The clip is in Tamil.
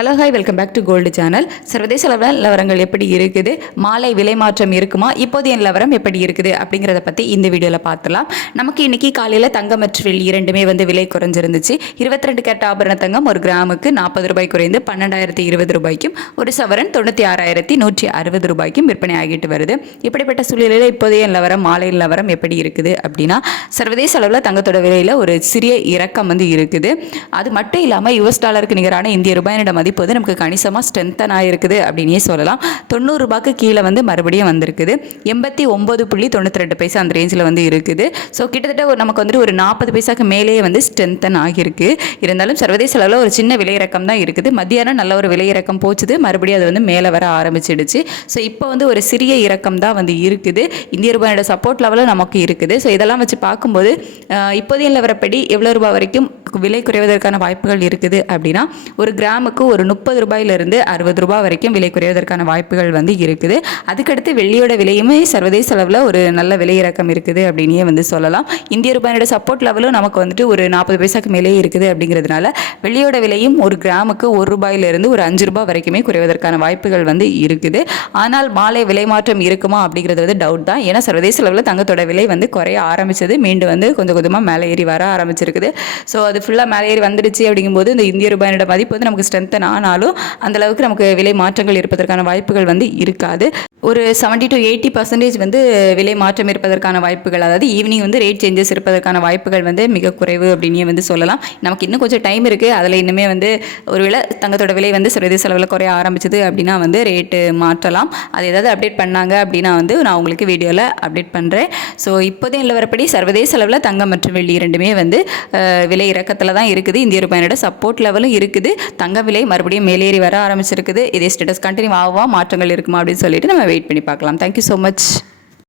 Hello hi welcome back to gold channel சர்வதேச அளவில் நிலவரங்கள் எப்படி இருக்குது? மாலை விலை மாற்றம் இருக்குமா? இப்போதைய நிலவரம் எப்படி இருக்குது? அப்படிங்கிறத பற்றி இந்த வீடியோவில் பார்த்துலாம் நமக்கு இன்றைக்கி காலையில் தங்கம் மற்றும் வெள்ளி இரண்டுமே வந்து விலை குறைஞ்சிருந்துச்சு. இருபத்தி ரெண்டு கேரட் ஆபரண தங்கம் ஒரு கிராமுக்கு நாற்பது ரூபாய் குறைந்து பன்னெண்டாயிரத்தி இருபது ரூபாய்க்கும் ஒரு சவரன் தொண்ணூற்றி ஆறாயிரத்தி நூற்றி அறுபது ரூபாய்க்கும் விற்பனை ஆகிட்டு வருது. இப்படிப்பட்ட சூழ்நிலையில் இப்போதைய நிலவரம் மாலை நிலவரம் எப்படி இருக்குது அப்படின்னா சர்வதேச அளவில் தங்கத்தோட விலையில் ஒரு சிறிய இறக்கம் வந்து இருக்குது. அது மட்டும் இல்லாமல் யுஎஸ் டாலருக்கு நிகரான இந்திய ரூபாயினோட மதிப்பு வந்து நமக்கு கணிசமாக ஸ்ட்ரென்த்தன் ஆகிருக்குது அப்படின்னே சொல்லலாம். தொண்ணூறுரூபாய்க்கு கீழே வந்து மறுபடியும் வந்திருக்குது. எண்பத்தி ஒம்பது புள்ளி தொண்ணூற்றி ரெண்டு பைசா அந்த ரேஞ்சில் வந்து இருக்குது. ஸோ கிட்டத்தட்ட ஒரு நமக்கு வந்துட்டு ஒரு நாற்பது பைசாக்கு மேலேயே வந்து ஸ்ட்ரென்த்தன் ஆகியிருக்கு. இருந்தாலும் சர்வதேச அளவில் ஒரு சின்ன விலையிறக்கம் தான் இருக்குது. மத்தியானம் நல்ல ஒரு விலையிறக்கம் போச்சுது. மறுபடியும் அது வந்து மேலே வர ஆரம்பிச்சிடுச்சு. ஸோ இப்போ வந்து ஒரு சிறிய இறக்கம் தான் வந்து இருக்குது. இந்திய ரூபாயோட சப்போர்ட் லெவலில் நமக்கு இருக்குது. ஸோ இதெல்லாம் வச்சு பார்க்கும்போது அஹ், இப்போதைய நிலவரப்படி எவ்வளோ ரூபாய் வரைக்கும் விலை குறைவதற்கான வாய்ப்புகள் இருக்குது அப்படின்னா ஒரு கிராமுக்கு ஒரு முப்பது ரூபாயிலிருந்து அறுபது ரூபாய் வரைக்கும் விலை குறைவதற்கான வாய்ப்புகள் வந்து இருக்குது. அதுக்கடுத்து வெள்ளியோட விலையுமே சர்வதேச அளவில் ஒரு நல்ல விலை இறக்கம் இருக்குது அப்படின்னே வந்து சொல்லலாம். இந்திய ரூபாயோட சப்போர்ட் லெவலும் நமக்கு வந்துட்டு ஒரு நாற்பது பைசாக்கு மேலே இருக்குது அப்படிங்கிறதுனால வெள்ளியோட விலையும் ஒரு கிராமுக்கு ஒரு ரூபாயிலிருந்து ஒரு அஞ்சு ரூபாய் வரைக்குமே குறைவதற்கான வாய்ப்புகள் வந்து இருக்குது. ஆனால் மாலை விலை மாற்றம் இருக்குமா அப்படிங்கிறது வந்து டவுட் தான். ஏன்னா சர்வதேச அளவில் தங்கத்தோட விலை வந்து குறைய ஆரம்பிச்சது. மீண்டும் வந்து கொஞ்சம் கொஞ்சமாக மேலே ஏறி வர ஆரம்பிச்சிருக்குது. ஸோ அது ஃபுல்லாக மேலே ஏறி வந்துடுச்சு அப்படிங்கும்போது இந்த இந்திய ரூபாயோட மதிப்பு வந்து நமக்கு ஸ்ட்ரென்த்தன் ஆனாலும் அந்த அளவுக்கு நமக்கு விலை மாற்றங்கள் இருப்பதற்கான வாய்ப்புகள் வந்து இருக்காது. ஒரு செவன்ட்டி டு எயிட்டி பர்சன்டேஜ் வந்து விலை மாற்றம் இருப்பதற்கான வாய்ப்புகள் அதாவது ஈவினிங் வந்து ரேட் சேஞ்சஸ் இருப்பதற்கான வாய்ப்புகள் வந்து மிக குறைவு அப்படின்னே வந்து சொல்லலாம். நமக்கு இன்னும் கொஞ்சம் டைம் இருக்குது அதில் இன்னுமே வந்து ஒரு விலை தங்கத்தோட விலை வந்து சர்வதேச அளவில் குறைய ஆரம்பிச்சது அப்படின்னா வந்து ரேட்டு மாற்றலாம். அது ஏதாவது அப்டேட் பண்ணாங்க அப்படின்னா வந்து நான் உங்களுக்கு வீடியோவில் அப்டேட் பண்ணுறேன் ஸோ இப்போதைய நிலவரப்படி சர்வதேச அளவில் தங்கம் மற்றும் வெள்ளி இரண்டுமே வந்து விலை இறக்கத்தில் தான் இருக்குது. இந்திய ரூபாயோட சப்போர்ட் லெவலும் இருக்குது. தங்க விலை மறுபடியும் மேலேறி வர ஆரம்பிச்சிருக்குது. இதே ஸ்டேட்டஸ் கண்டினியூ ஆகுமா? மாற்றங்கள் இருக்குமா? அப்படின்னு சொல்லிட்டு நம்ம வெயிட் பண்ணி பார்க்கலாம். Thank you so much